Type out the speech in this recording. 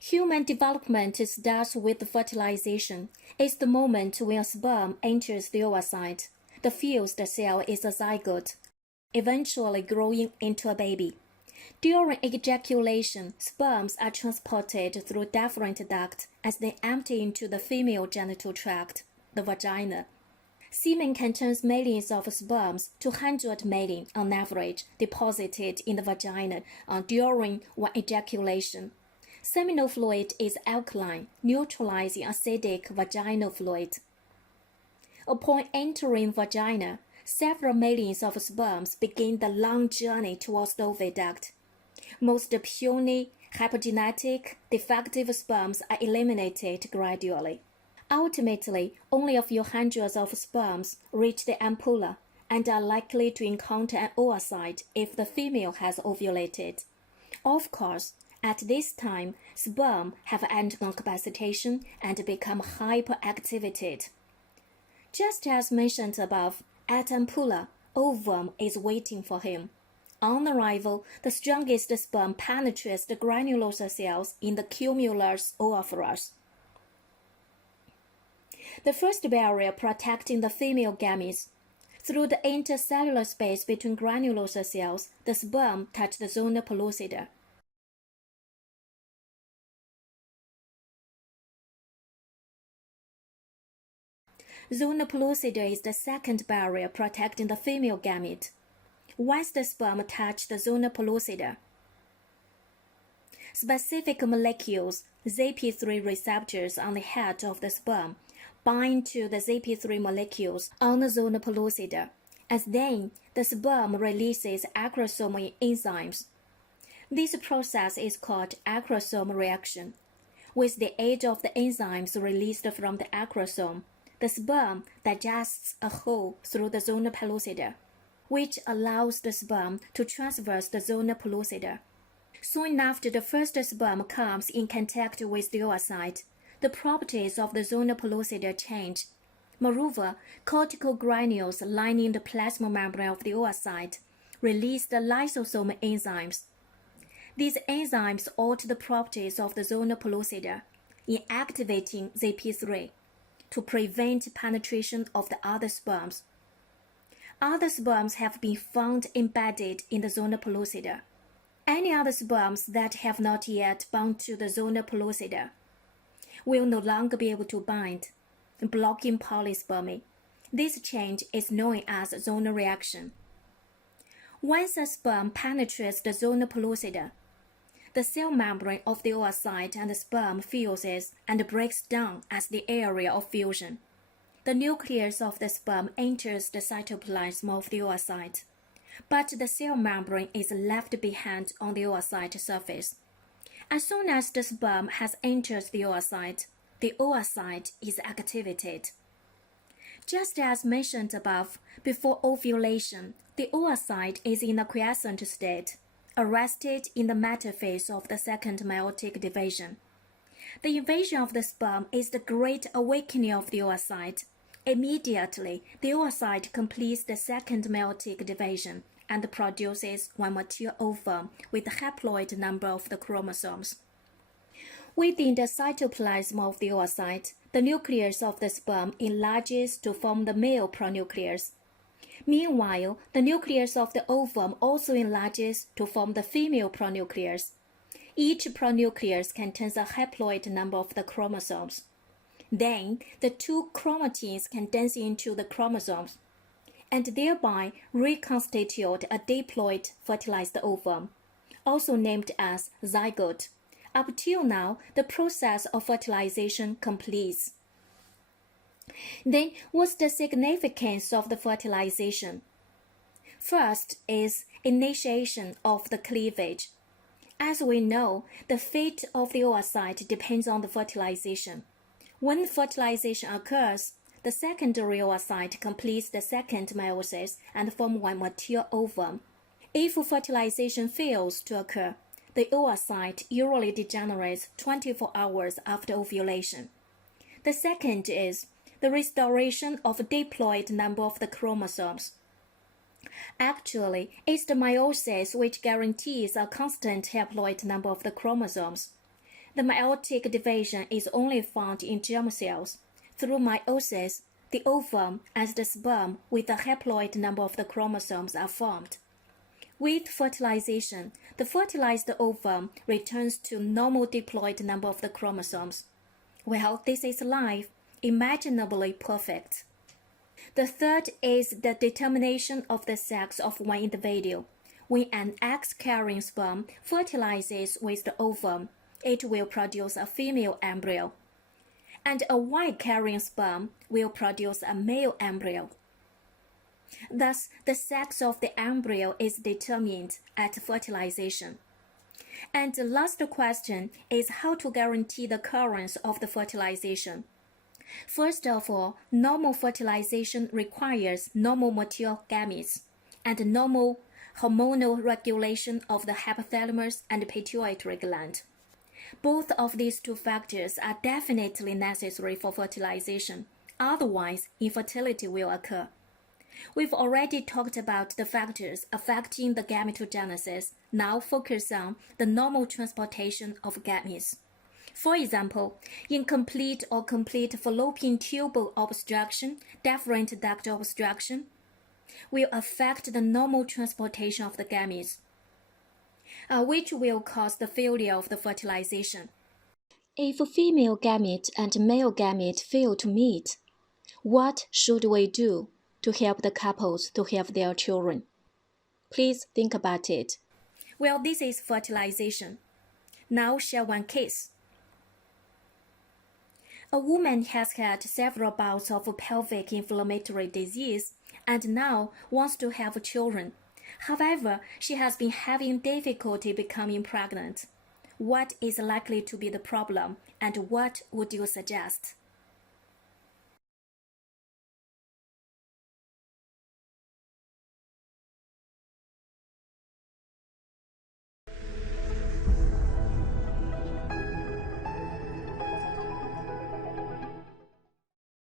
Human development starts with fertilization. It's the moment when a sperm enters the oocyte. The fused cell is a zygote, eventually growing into a baby. During ejaculation, sperms are transported through different ducts as they empty into the female genital tract, the vagina. Semen contains millions of sperms, 200 million on average, deposited in the vagina during one ejaculation. Seminal fluid is alkaline, neutralizing acidic vaginal fluid. Upon entering vagina, several millions of sperms begin the long journey towards the oviduct. Most puny, hypergenetic, defective sperms are eliminated gradually. Ultimately, only a few hundreds of sperms reach the ampulla and are likely to encounter an oocyte if the female has ovulated. Of course, at this time, sperm have endocrine capacitation and become hyperactivated. Just as mentioned above, at ampulla, ovum is waiting for him. On arrival, the strongest sperm penetrates the granulosa cells in the cumulus oophorus. The first barrier protecting the female gametes. Through the intercellular space between granulosa cells, the sperm touch the zona pellucida. Zona pellucida is the second barrier protecting the female gamete. Once the sperm touch the zona pellucida, specific molecules, ZP3 receptors on the head of the sperm, bind to the ZP3 molecules on the zona pellucida, and then the sperm releases acrosome enzymes. This process is called acrosome reaction. With the aid of the enzymes released from the acrosome, the sperm digests a whole through the zona pellucida, which allows the sperm to traverse the zona pellucida. Soon after the first sperm comes in contact with the oocyte, the properties of the zona pellucida change. Moreover, cortical granules lining the plasma membrane of the oocyte release the lysosome enzymes. These enzymes alter the properties of the zona pellucida, inactivating ZP3 to prevent penetration of the other sperms. Other sperms have been found embedded in the zona pellucida. Any other sperms that have not yet bound to the zona pellucida will no longer be able to bind, blocking polyspermy. This change is known as zona reaction. Once a sperm penetrates the zona pellucida, the cell membrane of the oocyte and the sperm fuses and breaks down as the area of fusion. The nucleus of the sperm enters the cytoplasm of the oocyte, but the cell membrane is left behind on the oocyte surface. As soon as the sperm has entered the oocyte is activated. Just as mentioned above, before ovulation, the oocyte is in a quiescent state, arrested in the metaphase of the second meiotic division. The invasion of the sperm is the great awakening of the oocyte. Immediately, the oocyte completes the second meiotic division and produces one mature ovum with a haploid number of the chromosomes. Within the cytoplasm of the oocyte, the nucleus of the sperm enlarges to form the male pronucleus. Meanwhile, the nucleus of the ovum also enlarges to form the female pronucleus. Each pronucleus contains a haploid number of the chromosomes. Then, the two chromatins condense into the chromosomes, and thereby reconstitute a diploid fertilized ovum, also named as zygote. Up till now, the process of fertilization completes. Then, what's the significance of the fertilization? First is initiation of the cleavage. As we know, the fate of the oocyte depends on the fertilization. When fertilization occurs, the secondary oocyte completes the second meiosis and forms one mature ovum. If fertilization fails to occur, the oocyte usually degenerates 24 hours after ovulation. The second is the restoration of diploid number of the chromosomes. Actually, it's the meiosis which guarantees a constant haploid number of the chromosomes. The meiotic division is only found in germ cells. Through meiosis, the ovum and the sperm with the haploid number of the chromosomes are formed. With fertilization, the fertilized ovum returns to normal diploid number of the chromosomes. Well, this is life, imaginably perfect. The third is the determination of the sex of one individual. When an X-carrying sperm fertilizes with the ovum, it will produce a female embryo, and a Y-carrying sperm will produce a male embryo. Thus, the sex of the embryo is determined at fertilization. And the last question is how to guarantee the occurrence of the fertilization. First of all, normal fertilization requires normal mature gametes and normal hormonal regulation of the hypothalamus and pituitary gland. Both of these two factors are definitely necessary for fertilization, otherwise infertility will occur. We've already talked about the factors affecting the gametogenesis. Now focus on the normal transportation of gametes. For example, incomplete or complete fallopian tubal obstruction, deferent duct obstruction, will affect the normal transportation of the gametes, which will cause the failure of the fertilization. If female gamete and male gamete fail to meet, what should we do to help the couples to have their children? Please think about it. Well, this is fertilization. Now share one case. A woman has had several bouts of pelvic inflammatory disease and now wants to have children. However, she has been having difficulty becoming pregnant. What is likely to be the problem, and what would you suggest?